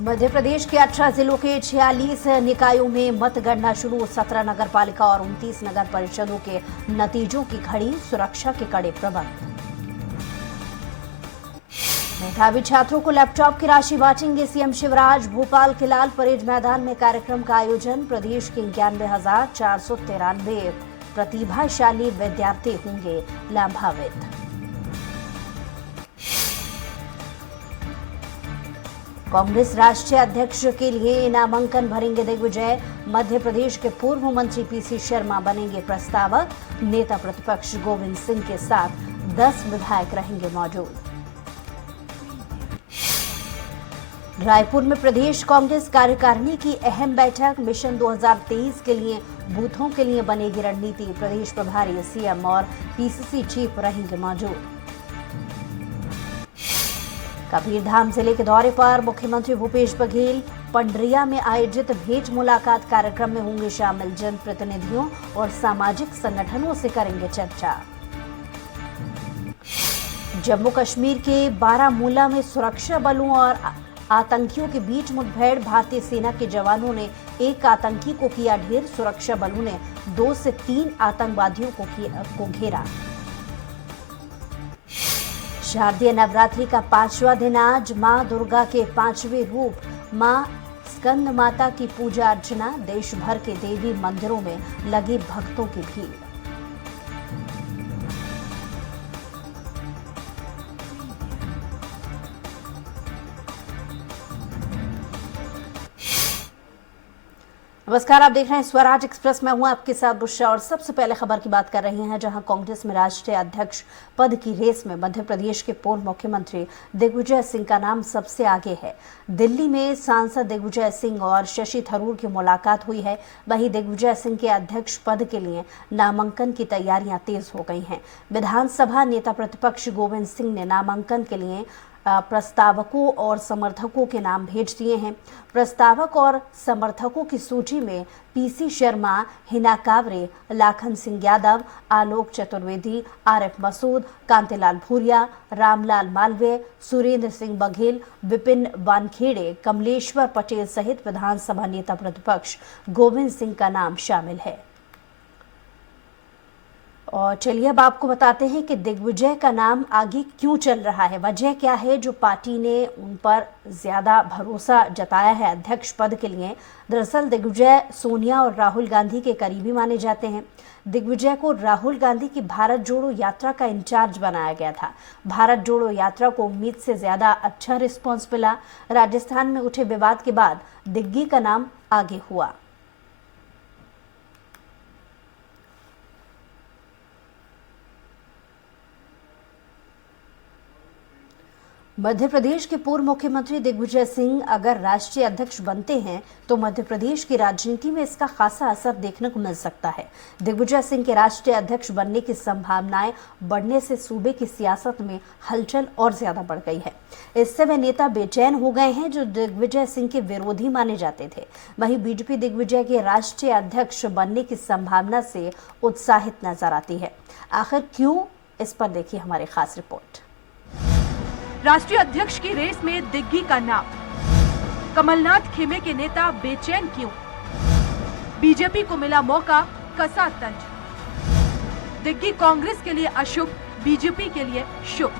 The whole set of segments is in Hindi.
मध्य प्रदेश के 18 जिलों के 46 निकायों में मतगणना शुरू। 17 नगर पालिका और 29 नगर परिषदों के नतीजों की घड़ी, सुरक्षा के कड़े प्रबंध। मेधावी छात्रों को लैपटॉप की राशि बांटेंगे सीएम शिवराज। भोपाल के लाल परेड मैदान में कार्यक्रम का आयोजन। प्रदेश के 91,493 प्रतिभाशाली विद्यार्थी होंगे लाभान्वित। कांग्रेस राष्ट्रीय अध्यक्ष के लिए नामांकन भरेंगे दिग्विजय। मध्य प्रदेश के पूर्व मंत्री पीसी शर्मा बनेंगे प्रस्तावक। नेता प्रतिपक्ष गोविंद सिंह के साथ 10 विधायक रहेंगे मौजूद। रायपुर में प्रदेश कांग्रेस कार्यकारिणी की अहम बैठक। मिशन 2023 के लिए बूथों के लिए बनेगी रणनीति। प्रदेश प्रभारी सीएम और पीसीसी चीफ रहेंगे मौजूद। कबीरधाम जिले के दौरे पर मुख्यमंत्री भूपेश बघेल। पंडरिया में आयोजित भेंट मुलाकात कार्यक्रम में होंगे शामिल। जनप्रतिनिधियों और सामाजिक संगठनों से करेंगे चर्चा। जम्मू कश्मीर के बारामूला में सुरक्षा बलों और आतंकियों के बीच मुठभेड़। भारतीय सेना के जवानों ने एक आतंकी को किया ढेर। सुरक्षा बलों ने 2 से 3 आतंकवादियों को घेरा। शारदीय नवरात्रि का 5वां दिन आज। मां दुर्गा के 5वें रूप मां स्कंद माता की पूजा अर्चना। देश भर के देवी मंदिरों में लगी भक्तों की भीड़। नमस्कार, आप देख रहे हैं स्वराज एक्सप्रेस। मैं हूं आपके साथ बुशरा और सबसे पहले खबर की बात कर रहे हैं, जहां कांग्रेस में राष्ट्रीय अध्यक्ष पद की रेस में मध्य प्रदेश के पूर्व मुख्यमंत्री दिग्विजय सिंह का नाम सबसे आगे है। दिल्ली में सांसद दिग्विजय सिंह और शशि थरूर की मुलाकात हुई है। वहीं दिग्विजय सिंह के अध्यक्ष पद के लिए नामांकन की तैयारियां तेज हो गई हैं। विधानसभा नेता प्रतिपक्ष गोविंद सिंह ने नामांकन के लिए प्रस्तावकों और समर्थकों के नाम भेज दिए हैं। प्रस्तावक और समर्थकों की सूची में पीसी शर्मा, हिना कावरे, लाखन सिंह यादव, आलोक चतुर्वेदी, आरिफ मसूद, कांतिलाल भूरिया, रामलाल मालवीय, सुरेंद्र सिंह बघेल, विपिन वानखेड़े, कमलेश्वर पटेल सहित विधानसभा नेता प्रतिपक्ष गोविंद सिंह का नाम शामिल है। और चलिए अब आपको बताते हैं कि दिग्विजय का नाम आगे क्यों चल रहा है। वजह क्या है जो पार्टी ने उन पर ज्यादा भरोसा जताया है अध्यक्ष पद के लिए। दरअसल दिग्विजय सोनिया और राहुल गांधी के करीबी माने जाते हैं। दिग्विजय को राहुल गांधी की भारत जोड़ो यात्रा का इंचार्ज बनाया गया था। भारत जोड़ो यात्रा को उम्मीद से ज्यादा अच्छा रिस्पॉन्स मिला। राजस्थान में उठे विवाद के बाद दिग्गी का नाम आगे हुआ। मध्य प्रदेश के पूर्व मुख्यमंत्री दिग्विजय सिंह अगर राष्ट्रीय अध्यक्ष बनते हैं तो मध्य प्रदेश की राजनीति में इसका खासा असर देखने को मिल सकता है। दिग्विजय सिंह के राष्ट्रीय अध्यक्ष बनने की संभावनाएं बढ़ने से सूबे की सियासत में हलचल और ज्यादा बढ़ गई है। इससे वे नेता बेचैन हो गए हैं जो दिग्विजय सिंह के विरोधी माने जाते थे। वहीं बीजेपी दिग्विजय के राष्ट्रीय अध्यक्ष बनने की संभावना से उत्साहित नजर आती है। आखिर क्यों, इस पर देखिए हमारी खास रिपोर्ट। राष्ट्रीय अध्यक्ष की रेस में दिग्गी का नाम। कमलनाथ खेमे के नेता बेचैन क्यों? बीजेपी को मिला मौका, कसा तंज। दिग्गी कांग्रेस के लिए अशुभ, बीजेपी के लिए शुभ।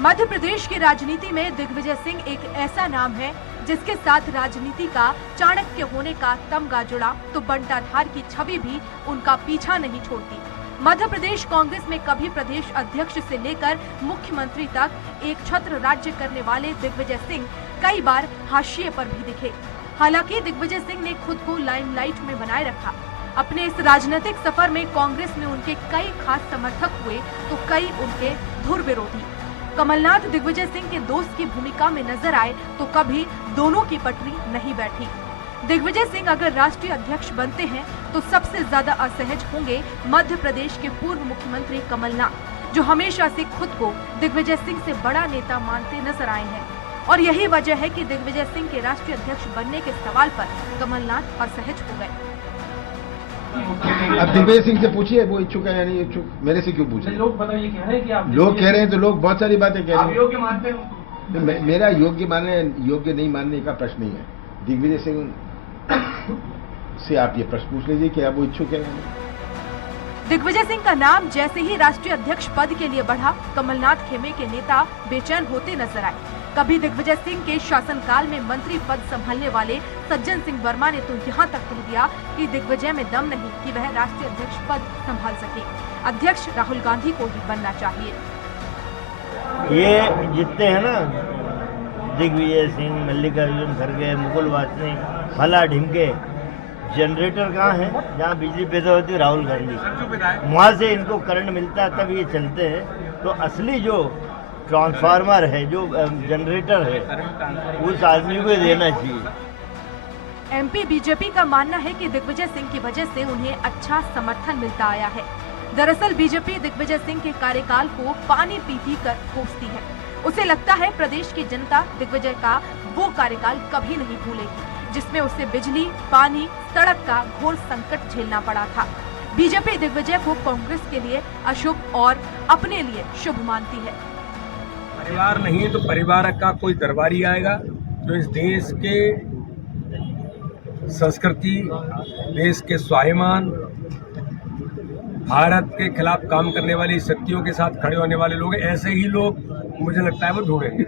मध्य प्रदेश की राजनीति में दिग्विजय सिंह एक ऐसा नाम है जिसके साथ राजनीति का चाणक्य होने का तमगा जुड़ा तो बंटाधार की छवि भी उनका पीछा नहीं छोड़ती। मध्य प्रदेश कांग्रेस में कभी प्रदेश अध्यक्ष से लेकर मुख्यमंत्री तक एक छत्र राज्य करने वाले दिग्विजय सिंह कई बार हाशिए पर भी दिखे। हालांकि दिग्विजय सिंह ने खुद को लाइमलाइट में बनाए रखा। अपने इस राजनीतिक सफर में कांग्रेस में उनके कई खास समर्थक हुए तो कई उनके धुर विरोधी। कमलनाथ दिग्विजय सिंह के दोस्त की भूमिका में नजर आए तो कभी दोनों की पटरी नहीं बैठी। दिग्विजय सिंह अगर राष्ट्रीय अध्यक्ष बनते हैं तो सबसे ज्यादा असहज होंगे मध्य प्रदेश के पूर्व मुख्यमंत्री कमलनाथ, जो हमेशा से खुद को दिग्विजय सिंह से बड़ा नेता मानते नजर आए हैं। और यही वजह है कि दिग्विजय सिंह के राष्ट्रीय अध्यक्ष बनने के सवाल पर कमलनाथ असहज हो गए। अब दिग्विजय सिंह से पूछिए वो इच्छुक है या नहीं इच्छुक, मेरे से क्यों पूछे? लोग बताइए कह रहे हैं कि आप लोग कह रहे हैं तो लोग बहुत सारी बातें कह रहे हैं। आप योग्य मानते हो? मेरा योग्य नहीं मानने का प्रश्न नहीं है। दिग्विजय सिंह से आप ये प्रश्न पूछ लीजिए कि आप वो इच्छुक है। दिग्विजय सिंह का नाम जैसे ही राष्ट्रीय अध्यक्ष पद के लिए बढ़ा, कमलनाथ खेमे के नेता बेचैन होते नजर आए। कभी दिग्विजय सिंह के शासनकाल में मंत्री पद संभालने वाले सज्जन सिंह वर्मा ने तो यहाँ तक कह दिया कि दिग्विजय में दम नहीं कि वह राष्ट्रीय अध्यक्ष पद संभाल सके। अध्यक्ष राहुल गांधी को ही बनना चाहिए। ये जितने हैं ना, दिग्विजय सिंह, मल्लिकार्जुन खड़गे, मुकुल वासनिक, फला ढिमके, जनरेटर कहाँ है जहाँ बिजली पैदा होती है? राहुल गांधी। वहाँ से इनको करंट मिलता है तब ये चलते हैं। तो असली जो ट्रांसफार्मर है, जो जनरेटर है, उस आदमी को देना चाहिए। एमपी बीजेपी का मानना है कि दिग्विजय सिंह की वजह से उन्हें अच्छा समर्थन मिलता आया है। दरअसल बीजेपी दिग्विजय सिंह के कार्यकाल को पानी पी कर कोसती है। उसे लगता है प्रदेश की जनता दिग्विजय का वो कार्यकाल कभी नहीं भूलेगी जिसमें उसे बिजली, पानी, सड़क का घोर संकट झेलना पड़ा था। बीजेपी दिग्विजय को कांग्रेस के लिए अशुभ और अपने लिए शुभ मानती है। परिवार नहीं तो परिवार का कोई दरबारी आएगा जो इस देश के संस्कृति, देश के स्वाभिमान, भारत के खिलाफ काम करने वाली शक्तियों के साथ खड़े होने वाले लोग, ऐसे ही लोग मुझे लगता है वो ढूंढेंगे।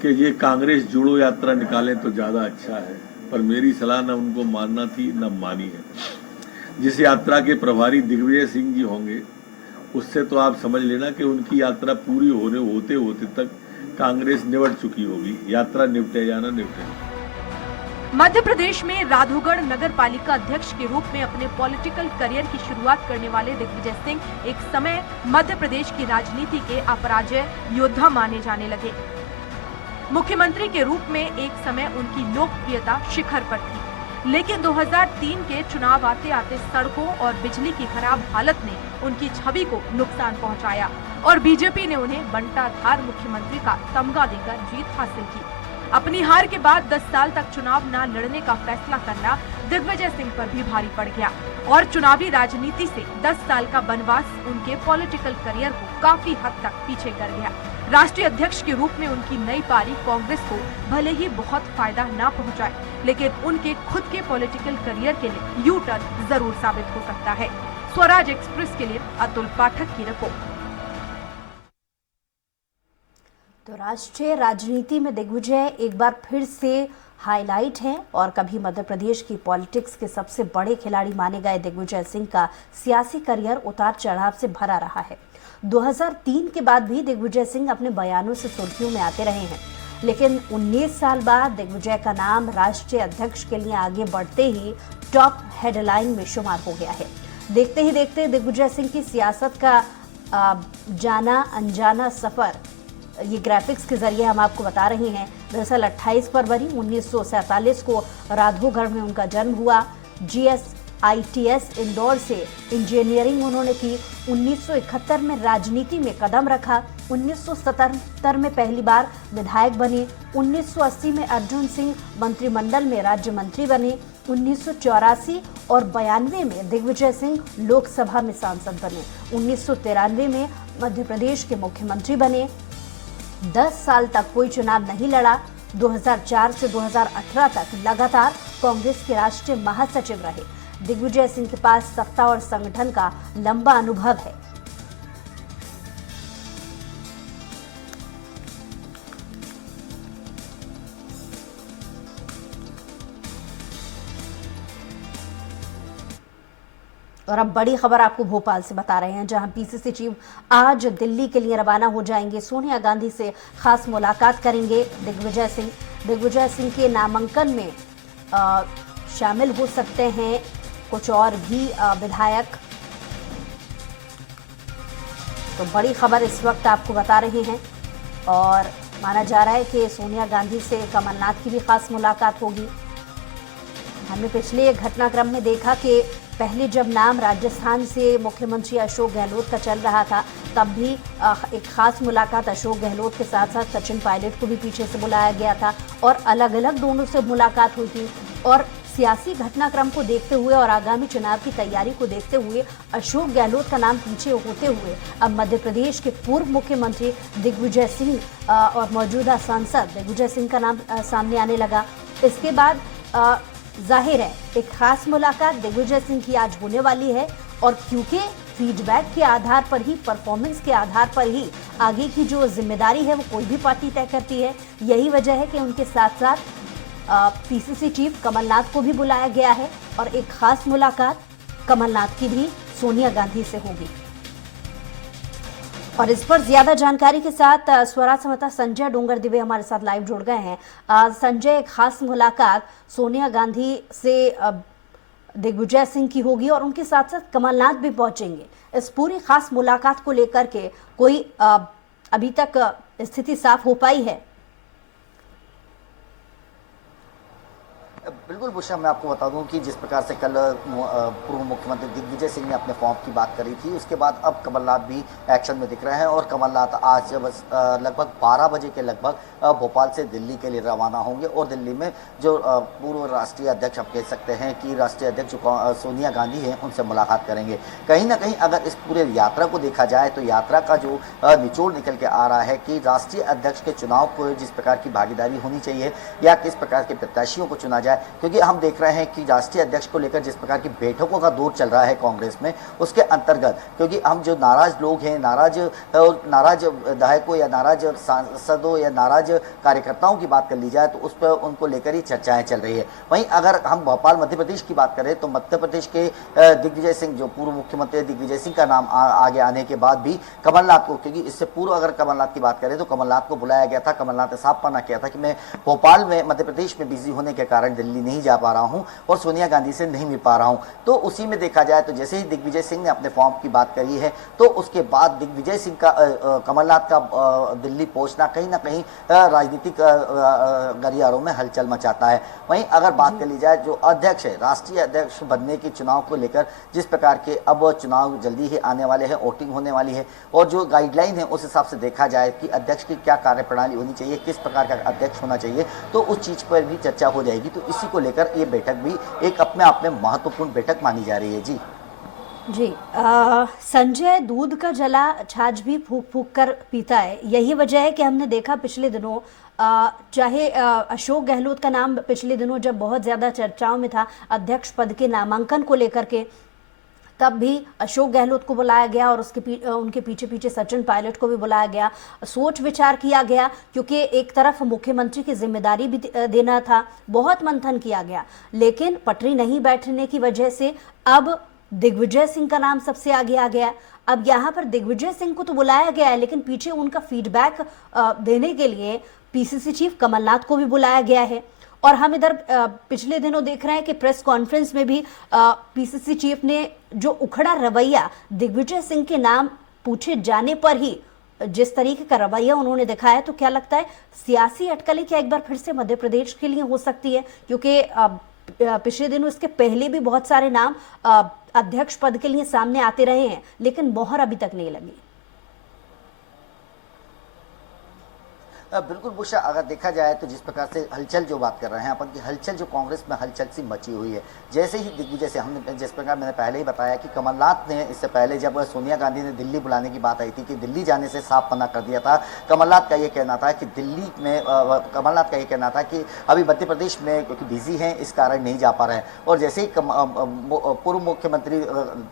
कि ये कांग्रेस जुड़ो यात्रा निकालें तो ज़्यादा अच्छा है, पर मेरी सलाह न उनको मानना थी न मानी है। जिस यात्रा के प्रभारी दिग्विजय सिंह जी होंगे, उससे तो आप समझ लेना कि उनकी यात्रा पूरी होते होते तक कांग्रेस निपट चुकी होगी। यात्रा निपटे या न निपटे। मध्य प्रदेश में राधौगढ़ नगर पालिका अध्यक्ष के रूप में अपने पॉलिटिकल करियर की शुरुआत करने वाले दिग्विजय सिंह एक समय मध्य प्रदेश की राजनीति के अपराजय योद्धा माने जाने लगे। मुख्यमंत्री के रूप में एक समय उनकी लोकप्रियता शिखर पर थी, लेकिन 2003 के चुनाव आते आते सड़कों और बिजली की खराब हालत ने उनकी छवि को नुकसान पहुंचाया और बीजेपी ने उन्हें बंटाधार मुख्यमंत्री का तमगा देकर जीत हासिल की। अपनी हार के बाद 10 साल तक चुनाव न लड़ने का फैसला करना दिग्विजय सिंह पर भी भारी पड़ गया और चुनावी राजनीति से 10 साल का वनवास उनके पॉलिटिकल करियर को काफी हद तक पीछे कर गया। राष्ट्रीय अध्यक्ष के रूप में उनकी नई पारी कांग्रेस को भले ही बहुत फायदा न पहुंचाए, लेकिन उनके खुद के पॉलिटिकल करियर के लिए यू टर्न जरूर साबित हो सकता है। स्वराज एक्सप्रेस के लिए अतुल पाठक की रिपोर्ट। तो राष्ट्रीय राजनीति में दिग्विजय एक बार फिर से हाईलाइट हैं और कभी मध्य प्रदेश की पॉलिटिक्स के सबसे बड़े खिलाड़ी माने गए दिग्विजय सिंह का सियासी करियर उतार चढ़ाव से भरा रहा है। 2003 के बाद भी दिग्विजय सिंह अपने बयानों से सुर्खियों में आते रहे हैं, लेकिन 19 साल बाद दिग्विजय का नाम राष्ट्रीय अध्यक्ष के लिए आगे बढ़ते ही टॉप हेडलाइन में शुमार हो गया है। देखते ही देखते दिग्विजय सिंह की सियासत का जाना अनजाना सफर ये ग्राफिक्स के जरिए हम आपको बता रहे हैं। दरअसल 28 फरवरी 1947 को राधौगढ़ में उनका जन्म हुआ। GSITS इंदौर से इंजीनियरिंग उन्होंने की। 1971 में राजनीति में कदम रखा। 1977 में पहली बार विधायक बने। 1980 में अर्जुन सिंह मंत्रिमंडल में राज्य मंत्री बने। 1984 और 92 में दिग्विजय सिंह लोकसभा में सांसद बने। 1993 में मध्य प्रदेश के मुख्यमंत्री बने। 10 साल तक कोई चुनाव नहीं लड़ा। 2004 से 2018 तक लगातार कांग्रेस के राष्ट्रीय महासचिव रहे। दिग्विजय सिंह के पास सत्ता और संगठन का लंबा अनुभव है। और अब बड़ी खबर आपको भोपाल से बता रहे हैं, जहां पीसीसी चीफ आज दिल्ली के लिए रवाना हो जाएंगे। सोनिया गांधी से खास मुलाकात करेंगे दिग्विजय सिंह। दिग्विजय सिंह के नामांकन में शामिल हो सकते हैं कुछ और भी विधायक। तो बड़ी खबर इस वक्त आपको बता रहे हैं और माना जा रहा है कि सोनिया गांधी से कमलनाथ की भी खास मुलाकात होगी। हमने पिछले घटनाक्रम में देखा कि पहले जब नाम राजस्थान से मुख्यमंत्री अशोक गहलोत का चल रहा था, तब भी एक खास मुलाकात अशोक गहलोत के साथ साथ सचिन पायलट को भी पीछे से बुलाया गया था और अलग अलग दोनों से मुलाकात हुई थी। और सियासी घटनाक्रम को देखते हुए और आगामी चुनाव की तैयारी को देखते हुए अशोक गहलोत का नाम पीछे होते हुए अब मध्य प्रदेश के पूर्व मुख्यमंत्री दिग्विजय सिंह और मौजूदा सांसद दिग्विजय सिंह का नाम सामने आने लगा। इसके बाद जाहिर है एक खास मुलाकात दिग्विजय सिंह की आज होने वाली है और क्योंकि फीडबैक के आधार पर ही, परफॉर्मेंस के आधार पर ही आगे की जो जिम्मेदारी है वो कोई भी पार्टी तय करती है। यही वजह है कि उनके साथ साथ पीसीसी चीफ कमलनाथ को भी बुलाया गया है और एक खास मुलाकात कमलनाथ की भी सोनिया गांधी से होगी। और इस पर ज्यादा जानकारी के साथ स्वराज संवाददाता संजय डोंगर दिवे हमारे साथ लाइव जुड़ गए हैं। संजय, खास मुलाकात सोनिया गांधी से दिग्विजय सिंह की होगी और उनके साथ साथ कमलनाथ भी पहुंचेंगे। इस पूरी खास मुलाकात को लेकर के कोई अभी तक स्थिति साफ हो पाई है? बिल्कुल बुशा, मैं आपको बता दूं कि जिस प्रकार से कल पूर्व मुख्यमंत्री दिग्विजय सिंह ने अपने फॉर्म की बात करी थी, उसके बाद अब कमलनाथ भी एक्शन में दिख रहे हैं और कमलनाथ आज लगभग 12 बजे के लगभग भोपाल से दिल्ली के लिए रवाना होंगे और दिल्ली में जो पूर्व राष्ट्रीय अध्यक्ष, आप कह सकते हैं कि राष्ट्रीय अध्यक्ष सोनिया गांधी हैं, उनसे मुलाकात करेंगे। कहीं ना कहीं अगर इस पूरे यात्रा को देखा जाए तो यात्रा का जो निचोड़ निकल के आ रहा है कि राष्ट्रीय अध्यक्ष के चुनाव को जिस प्रकार की भागीदारी होनी चाहिए या किस प्रकार के प्रत्याशियों को चुना जाए, क्योंकि हम देख रहे हैं कि राष्ट्रीय अध्यक्ष को लेकर जिस प्रकार की बैठकों का दौर चल रहा है कांग्रेस में, उसके अंतर्गत क्योंकि हम जो नाराज लोग हैं, नाराज विधायकों या नाराज सांसदों या नाराज कार्यकर्ताओं की बात कर ली जाए तो उस पर उनको लेकर ही चर्चाएं चल रही है। वहीं अगर हम भोपाल मध्य प्रदेश की बात करें तो मध्य प्रदेश के दिग्विजय सिंह, जो पूर्व मुख्यमंत्री दिग्विजय सिंह का नाम आगे आने के बाद भी कमलनाथ को, क्योंकि इससे पूर्व अगर कमलनाथ की बात करें तो कमलनाथ को बुलाया गया था, कमलनाथ ने साफ मना किया था कि मैं भोपाल में मध्य प्रदेश में बिजी होने के कारण दिल्ली नहीं जा पा रहा हूं और सोनिया गांधी से नहीं मिल पा रहा हूं। तो उसी में देखा जाए तो जैसे ही दिग्विजय सिंह ने अपने फॉर्म की बात करी है तो उसके बाद दिग्विजय सिंह का कमलनाथ का दिल्ली पहुंचना कहीं ना कहीं राजनीतिक गलियारों में हलचल मचाता है। वहीं अगर बात कर ली जाए जो अध्यक्ष है, राष्ट्रीय अध्यक्ष बनने के चुनाव को लेकर जिस प्रकार के अब चुनाव जल्दी ही आने वाले हैं, वोटिंग होने वाली है और जो गाइडलाइन है उस हिसाब से देखा जाए कि अध्यक्ष की क्या कार्यप्रणाली होनी चाहिए, किस प्रकार का अध्यक्ष होना चाहिए, तो उस चीज पर भी चर्चा हो जाएगी। तो इसी को लेकर ये बैठक भी एक अपने आप में महत्वपूर्ण बैठक मानी जा रही है। जी संजय, दूध का जला छाछ भी फूक फूक कर पीता है। यही वजह है कि हमने देखा पिछले दिनों चाहे अशोक गहलोत का नाम पिछले दिनों जब बहुत ज़्यादा चर्चाओं में था अध्यक्ष पद के नामांकन को लेकर के, तब भी अशोक गहलोत को बुलाया गया और उनके पीछे पीछे सचिन पायलट को भी बुलाया गया, सोच विचार किया गया क्योंकि एक तरफ मुख्यमंत्री की जिम्मेदारी भी देना था, बहुत मंथन किया गया, लेकिन पटरी नहीं बैठने की वजह से अब दिग्विजय सिंह का नाम सबसे आगे आ गया। अब यहाँ पर दिग्विजय सिंह को तो बुलाया गया है लेकिन पीछे उनका फीडबैक देने के लिए पीसीसी चीफ कमलनाथ को भी बुलाया गया है। और हम इधर पिछले दिनों देख रहे हैं कि प्रेस कॉन्फ्रेंस में भी पीसीसी चीफ ने जो उखड़ा रवैया दिग्विजय सिंह के नाम पूछे जाने पर ही जिस तरीके का रवैया उन्होंने दिखाया, तो क्या लगता है सियासी अटकलें क्या एक बार फिर से मध्य प्रदेश के लिए हो सकती है? क्योंकि पिछले दिनों इसके पहले भी बहुत सारे नाम अध्यक्ष पद के लिए सामने आते रहे हैं लेकिन मोहर अभी तक नहीं लगी। बिल्कुल बुशा, अगर देखा जाए तो जिस प्रकार से हलचल जो बात कर रहे हैं अपन की, हलचल जो कांग्रेस में हलचल सी मची हुई है, जैसे ही दिग्विजय से हमने जिस प्रकार मैंने पहले ही बताया कि कमलनाथ ने इससे पहले जब सोनिया गांधी ने दिल्ली बुलाने की बात आई थी कि दिल्ली जाने से साफ मना कर दिया था। कमलनाथ का ये कहना था कि दिल्ली में कमलनाथ का ये कहना था कि अभी मध्य प्रदेश में क्योंकि बिजी हैं इस कारण नहीं जा पा रहे हैं। और जैसे ही पूर्व मुख्यमंत्री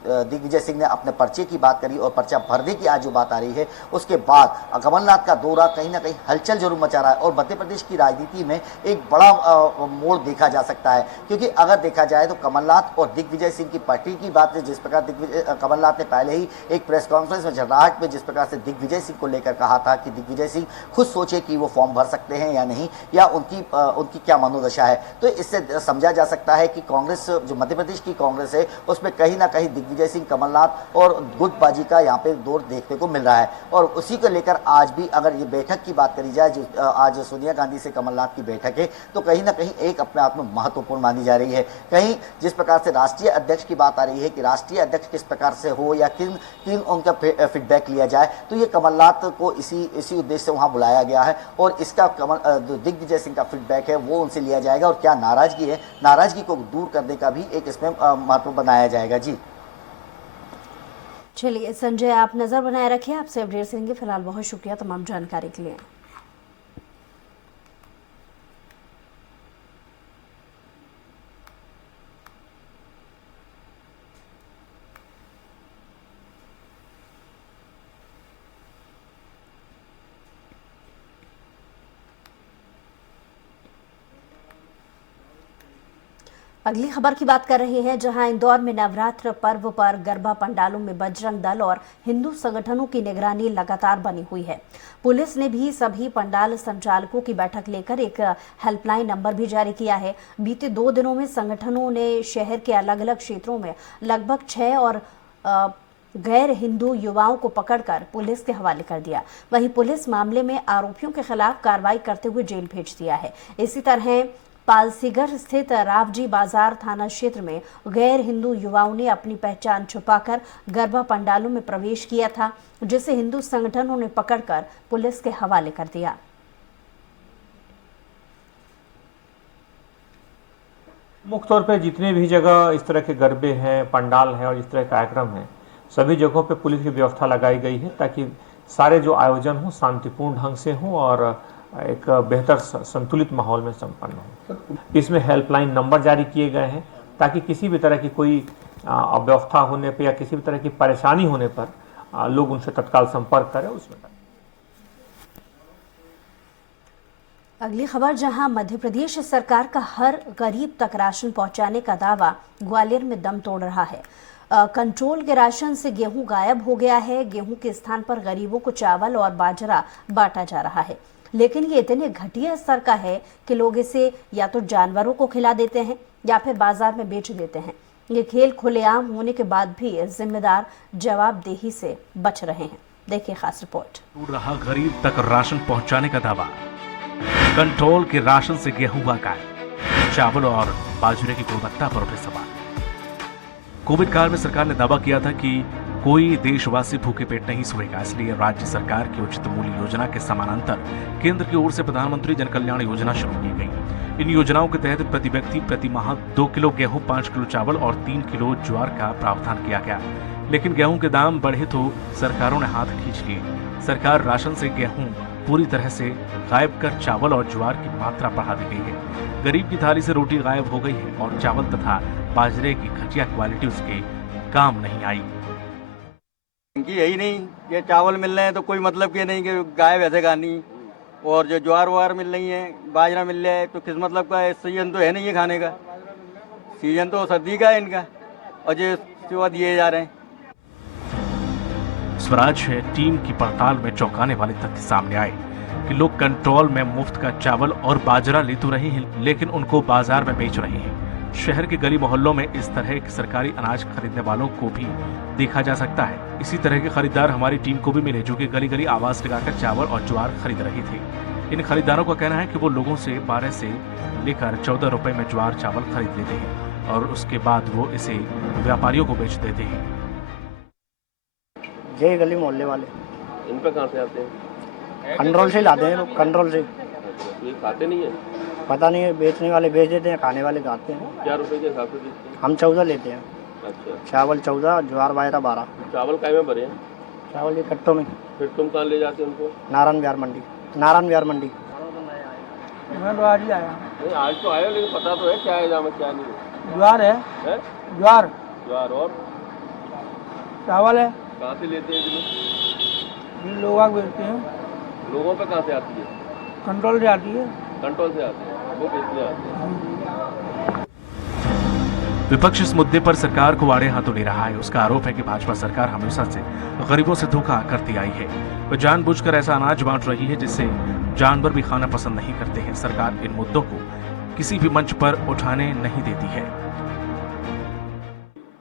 दिग्विजय सिंह ने अपने पर्चे की बात करी और पर्चा भरने की आज जो बात आ रही है, उसके बाद कमलनाथ का दौरा कहीं ना कहीं हलचल जरूर मचा रहा है और मध्य प्रदेश की राजनीति में एक बड़ा मोड़ देखा जा सकता है। क्योंकि अगर देखा जाए तो कमलनाथ और दिग्विजय सिंह की पार्टी की बात है, जिस प्रकार कमलनाथ ने पहले ही एक प्रेस कॉन्फ्रेंस में झरनाहट में जिस प्रकार से दिग्विजय सिंह को लेकर कहा था कि दिग्विजय सिंह खुद सोचे कि वो फॉर्म भर सकते हैं या नहीं, या उनकी क्या मनोदशा है। तो इससे समझा जा सकता है कि कांग्रेस जो मध्य प्रदेश की कांग्रेस है उसमें कहीं ना कहीं दिग्विजय सिंह, कमलनाथ और गुटबाजी का यहाँ पे दौर देखने को मिल रहा है। और उसी को लेकर आज भी अगर ये बैठक की बात करी जाए आज सोनिया गांधी से कमलनाथ की बैठक है तो कहीं ना कहीं एक अपने आप में महत्वपूर्ण मानी जा रही है। कहीं जिस प्रकार से राष्ट्रीय अध्यक्ष की बात आ रही है कि राष्ट्रीय अध्यक्ष किस प्रकार से हो या किन उनका फीडबैक लिया जाए, तो ये कमलनाथ को इसी उद्देश्य से वहां बुलाया गया है और इसका दिग्विजय सिंह का फीडबैक है वो उनसे लिया जाएगा और क्या नाराजगी है, नाराजगी को दूर करने का भी एक इसमें महत्व बनाया जाएगा। जी चलिए संजय, आप नजर बनाए रखिए, आपसे अपडेट देंगे। फिलहाल बहुत शुक्रिया तमाम जानकारी के लिए। अगली खबर की बात कर रहे हैं, जहां इंदौर में नवरात्र पर्व पर गरबा पंडालों में बजरंग दल और हिंदू संगठनों की निगरानी लगातार बनी हुई है। पुलिस ने भी सभी पंडाल संचालकों की बैठक लेकर एक हेल्पलाइन नंबर भी जारी किया है। बीते 2 दिनों में संगठनों ने शहर के अलग अलग क्षेत्रों में लगभग 6 और गैर हिंदू युवाओं को पकड़कर पुलिस के हवाले कर दिया। वहीं पुलिस मामले में आरोपियों के खिलाफ कार्रवाई करते हुए जेल भेज दिया है। इसी तरह पालसीगर स्थित रावजी बाजार थाना क्षेत्र में गैर हिंदू युवाओं ने अपनी पहचान छुपाकर गरबा पंडालों में प्रवेश किया था, जिसे हिंदू संगठनों ने पकड़कर पुलिस के हवाले कर दिया। मुख्य तौर पर जितने भी जगह इस तरह के गरबे हैं, पंडाल हैं और इस तरह के कार्यक्रम हैं, सभी जगहों पर पुलिस की व्यवस्था लगाई गई है ताकि सारे जो आयोजन हों शांतिपूर्ण ढंग से हों और एक बेहतर संतुलित माहौल में संपन्न हो। इसमें हेल्पलाइन नंबर जारी किए गए हैं ताकि किसी भी तरह की कोई अव्यवस्था होने पर या किसी भी तरह की परेशानी होने पर लोग उनसे तत्काल संपर्क करें। उसमें अगली खबर, जहां मध्य प्रदेश सरकार का हर गरीब तक राशन पहुंचाने का दावा ग्वालियर में दम तोड़ रहा है। कंट्रोल के राशन से गेहूं गायब हो गया है। गेहूं के स्थान पर गरीबों को चावल और बाजरा बांटा जा रहा है, लेकिन ये इतने घटिया स्तर का है कि लोग इसे या तो जानवरों को खिला देते हैं या फिर बाजार में बेच देते हैं। ये खेल खुलेआम होने के बाद भी जिम्मेदार जवाबदेही से बच रहे हैं। देखिए खास रिपोर्ट। रहा गरीब तक राशन पहुंचाने का दावा, कंट्रोल के राशन से गेहूं गायब, चावल और बाजरे की गुणवत्ता पर उठे सवाल। कोविड काल में सरकार ने दावा किया था कि कोई देशवासी भूखे पेट नहीं सोएगा, इसलिए राज्य सरकार की उचित मूल्य योजना के समानांतर केंद्र की ओर से प्रधानमंत्री जन कल्याण योजना शुरू की गई। इन योजनाओं के तहत प्रति व्यक्ति प्रति माह 2 किलो गेहूं, 5 किलो चावल और 3 किलो ज्वार का प्रावधान किया गया। लेकिन गेहूं के दाम बढ़े तो सरकारों ने हाथ खींच लिए। सरकार राशन से गेहूं पूरी तरह से गायब कर चावल और ज्वार की मात्रा बढ़ा दी गई है। गरीब की थाली से रोटी गायब हो गई है और चावल तथा बाजरे की घटिया क्वालिटी उसके काम नहीं आई। यही नहीं, ये चावल मिल रहे हैं तो कोई मतलब के नहीं कि गायब ऐसे का नहीं, और जो ज्वार वार मिल रही है, बाजरा मिल रहा है तो किस मतलब का है। सीजन तो है नहीं ये खाने का, सीजन तो सर्दी का है इनका, और जो सेवा दिए जा रहे हैं। स्वराज है टीम की पड़ताल में चौंकाने वाले तथ्य सामने आए कि लोग कंट्रोल में मुफ्त का चावल और बाजरा ले तो रहे हैं, लेकिन उनको बाजार में बेच रहे हैं। शहर के गली मोहल्लों में इस तरह के सरकारी अनाज खरीदने वालों को भी देखा जा सकता है। इसी तरह के खरीदार हमारी टीम को भी मिले जो कि गली गली आवाज लगाकर चावल और ज्वार खरीद रहे थे। इन खरीदारों का कहना है कि वो लोगों से 12 से लेकर 14 रुपए में ज्वार चावल खरीद लेते हैं और उसके बाद वो इसे व्यापारियों को बेच देते हैं। ये गली मोहल्ले वाले इन पर कहाँ से आते हैं? कंट्रोल से लाते हैं लोग, कंट्रोल से। ये खाते नहीं है? पता नहीं है, बेचने वाले बेच देते हैं, खाने वाले खाते हैं। क्या रुपए के हिसाब से बेचते हैं? हम 14 लेते हैं। अच्छा। चावल 14, ज्वार बाजरा 12। चावल काय में भरे हैं? चावल ये कट्टों में। फिर तुम कहाँ ले जाते हैं उनको? नारायण विहार मंडी। नारायण विहार मंडी। मैं तो आज ही आया। नहीं आज तो आया, लेकिन पता तो है क्या है जहाँ क्या नहीं है। ज्वार है, ज्वार ज्वार और चावल है। कहाँ से लेते हैं जिन्हें? लोग बेचते हैं। लोगों पे कहाँ से आती है? कंट्रोल से आती है। कंट्रोल से आती है, वो बेचने आते हैं। विपक्ष इस मुद्दे पर सरकार को आड़े हाथों ले रहा है। उसका आरोप है कि भाजपा सरकार हमेशा से गरीबों से धोखा करती आई है। वह जानबूझकर ऐसा अनाज बांट रही है जिससे जानवर भी खाना पसंद नहीं करते हैं। सरकार इन मुद्दों को किसी भी मंच पर उठाने नहीं देती है।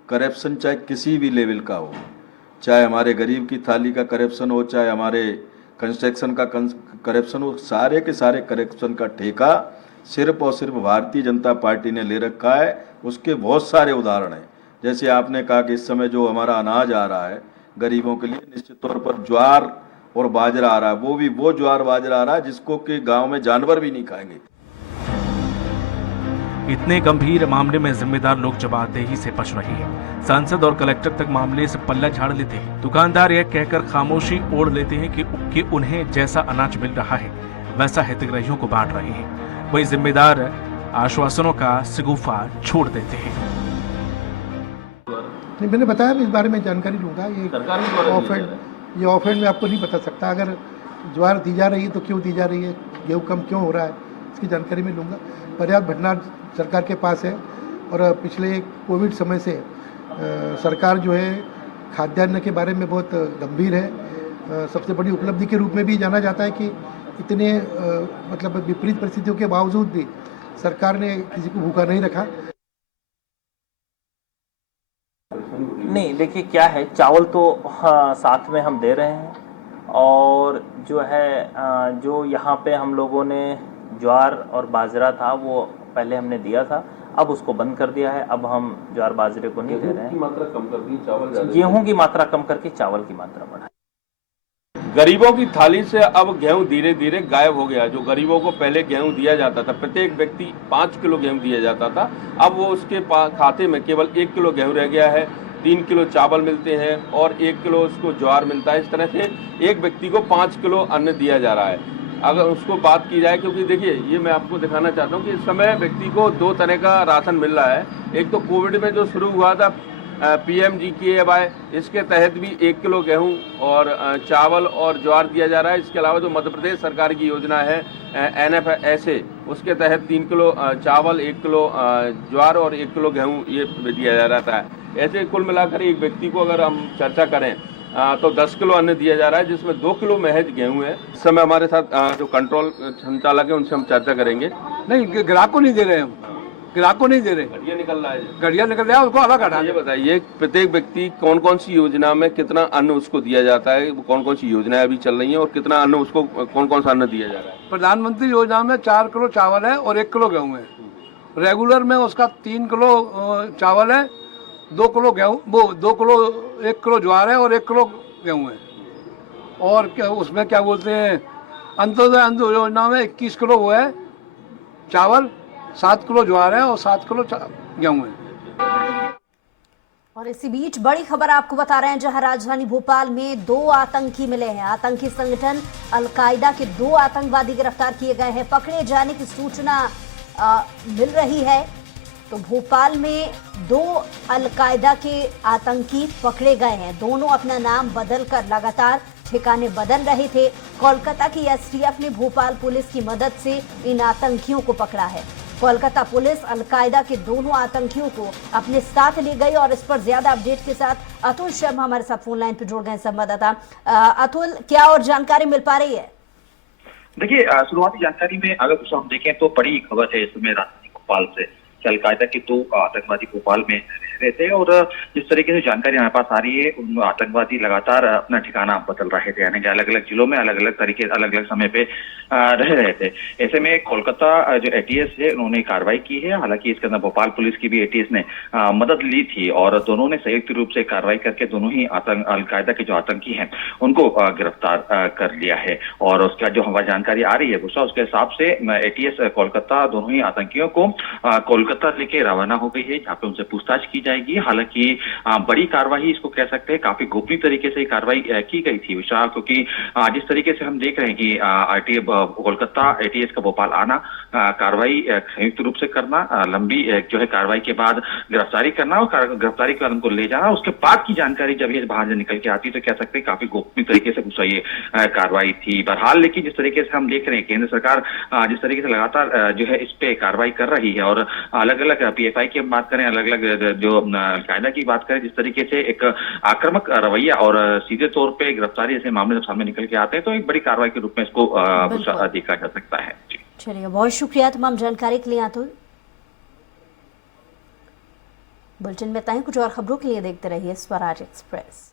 करप्शन चाहे किसी भी लेवल का हो, चाहे हमारे गरीब की थाली का करप्शन हो, चाहे हमारे कंस्ट्रक्शन का करप्शन, वो सारे के सारे करप्शन का ठेका सिर्फ और सिर्फ भारतीय जनता पार्टी ने ले रखा है। उसके बहुत सारे उदाहरण हैं। जैसे आपने कहा कि इस समय जो हमारा अनाज आ रहा है गरीबों के लिए, निश्चित तौर पर ज्वार और बाजरा आ रहा है, वो भी वो ज्वार बाजरा आ रहा है जिसको कि गांव में जानवर भी नहीं खाएंगे। इतने गंभीर मामले में जिम्मेदार लोग जवाबदेही से बच रहे हैं। सांसद और कलेक्टर तक मामले से पल्ला झाड़ लेते हैं। दुकानदार यह कहकर खामोशी ओढ़ लेते हैं कि उन्हें जैसा अनाज मिल रहा है वैसा हितग्राहियों को बांट रहे हैं। वही जिम्मेदार आश्वासनों का सिगुफा छोड़ देते हैं। नहीं, मैंने बताया, मैं इस बारे में जानकारी लूँगा। ये ऑफ हैंड में आपको नहीं बता सकता। अगर ज्वार दी जा रही है तो क्यों दी जा रही है, गेहूँ कम क्यों हो रहा है, इसकी जानकारी मैं लूँगा। पर्याप्त भंडार सरकार के पास है और पिछले कोविड समय से सरकार जो है खाद्यान्न के बारे में बहुत गंभीर है। सबसे बड़ी उपलब्धि के रूप में भी जाना जाता है कि इतने मतलब विपरीत परिस्थितियों के बावजूद भी सरकार ने किसी को भूखा नहीं रखा। नहीं, देखिए क्या है, चावल तो साथ में हम दे रहे हैं और जो है जो यहाँ पे हम लोगों ने ज्वार और बाजरा था वो पहले हमने दिया था, अब उसको बंद कर दिया है। अब हम ज्वार बाजरे को नहीं दे रहे हैं। गेहूं की मात्रा कम कर दी, चावल ज्यादा, गेहूं की मात्रा कम करके चावल की मात्रा बढ़ाई। गरीबों की थाली से अब गेहूं धीरे धीरे गायब हो गया। जो गरीबों को पहले गेहूं दिया जाता था, प्रत्येक व्यक्ति 5 किलो गेहूं दिया जाता था, अब वो उसके खाते में केवल 1 किलो गेहूं रह गया है। 3 किलो चावल मिलते हैं और 1 किलो उसको ज्वार मिलता है। इस तरह से एक व्यक्ति को 5 किलो अन्न दिया जा रहा है। अगर उसको बात की जाए, क्योंकि देखिए ये मैं आपको दिखाना चाहता हूँ कि इस समय व्यक्ति को 2 तरह का राशन मिल रहा है। एक तो कोविड में जो शुरू हुआ था PMGKY, इसके तहत भी 1 किलो गेहूं और चावल और ज्वार दिया जा रहा है। इसके अलावा जो मध्य प्रदेश सरकार की योजना है NFSA, उसके तहत 3 किलो चावल, 1 किलो ज्वार और 1 किलो गेहूं ये दिया जा रहा है। ऐसे कुल मिलाकर एक व्यक्ति को अगर हम चर्चा करें तो 10 किलो अन्न दिया जा रहा है, जिसमें 2 किलो महज गेहूं है। इस समय हमारे साथ जो कंट्रोल संचालक है उनसे हम चर्चा करेंगे। नहीं, ग्राहक को नहीं दे रहे हम, ग्राहक को नहीं दे रहे। घड़िया निकल रहा है, घड़िया निकल रहा है, उसको अलग हटा। ये बताइए प्रत्येक व्यक्ति कौन कौन सी योजना में कितना अन्न उसको दिया जाता है, कौन कौन सी योजनाएं अभी चल रही हैं और कितना अन्न उसको कौन कौन सा अन्न दिया जा रहा है? प्रधानमंत्री योजना में 4 किलो चावल है और 1 किलो गेहूँ है। रेगुलर में उसका 3 किलो चावल है, 2 किलो गेहूँ, वो 2 किलो 1 किलो ज्वार है और 1 किलो गेहूँ है। और क्या उसमें क्या बोलते हैं, अंत्योदय योजना में 21 किलो वो है चावल, 7 किलो ज्वार है और 7 किलो गेहूँ है। और इसी बीच बड़ी खबर आपको बता रहे हैं, जहां राजधानी भोपाल में 2 आतंकी मिले हैं। आतंकी संगठन अलकायदा के 2 आतंकवादी गिरफ्तार किए गए हैं। पकड़े जाने की सूचना मिल रही है। तो भोपाल में 2 अलकायदा के आतंकी पकड़े गए हैं। दोनों अपना नाम बदलकर लगातार ठिकाने बदल रहे थे। कोलकाता की STF ने भोपाल पुलिस की मदद से इन आतंकियों को पकड़ा है। कोलकाता पुलिस अलकायदा के दोनों आतंकियों को अपने साथ ले गई। और इस पर ज्यादा अपडेट के साथ अतुल शर्मा हमारे साथ फोन लाइन पर जुड़ गए, संवाददाता। अतुल, क्या और जानकारी मिल पा रही है? देखिए, शुरुआती जानकारी में अगर कुछ हम देखें तो बड़ी खबर है इसमें राजधानी भोपाल से। अलकायदा के 2 आतंकवादी भोपाल में रह रहे थे और जिस तरीके से जानकारी हमारे पास आ रही है, उन आतंकवादी लगातार अपना ठिकाना बदल रहे थे, यानी कि अलग अलग जिलों में अलग अलग तरीके अलग अलग समय पे रह रहे थे। ऐसे में कोलकाता जो ATS है उन्होंने कार्रवाई की है। हालांकि इसके अंदर भोपाल पुलिस की भी ATS ने मदद ली थी और दोनों ने संयुक्त रूप से कार्रवाई करके दोनों ही अलकायदा के जो आतंकी हैं उनको गिरफ्तार कर लिया है। और उसका जो हमारी जानकारी आ रही है उसके हिसाब से ATS कोलकाता दोनों ही आतंकियों को कोलकाता लेके रवाना हो गई है, जहाँ पे उनसे पूछताछ की जाएगी। हालांकि बड़ी कार्रवाई इसको कह सकते हैं, काफी गोपनीय तरीके से कार्रवाई की गई थी विशाल, क्योंकि जिस तरीके से हम देख रहे हैं कि कोलकाता ATS का भोपाल आना, कार्रवाई संयुक्त रूप से करना, लंबी जो है कार्रवाई के बाद गिरफ्तारी करना और गिरफ्तारी के बाद उनको ले जाना, उसके बाद की जानकारी जब ये बाहर से निकल के आती तो कह सकते हैं काफी गोपनीय तरीके से कुछ ये कार्रवाई थी। बहरहाल लेकिन जिस तरीके से हम देख रहे हैं केंद्र सरकार जिस तरीके से लगातार जो है इस पे कार्रवाई कर रही है और अलग अलग PFI की बात करें, अलग अलग जो अलकायदा की बात करें, जिस तरीके से एक आक्रामक रवैया और सीधे तौर पे गिरफ्तारी जैसे मामले जब सामने निकल के आते हैं तो एक बड़ी कार्रवाई के रूप में इसको देखा जा सकता है। चलिए, बहुत शुक्रिया तमाम जानकारी के लिए अतुल। बुलेटिन में इतना ही। कुछ और खबरों के लिए देखते रहिए स्वराज एक्सप्रेस।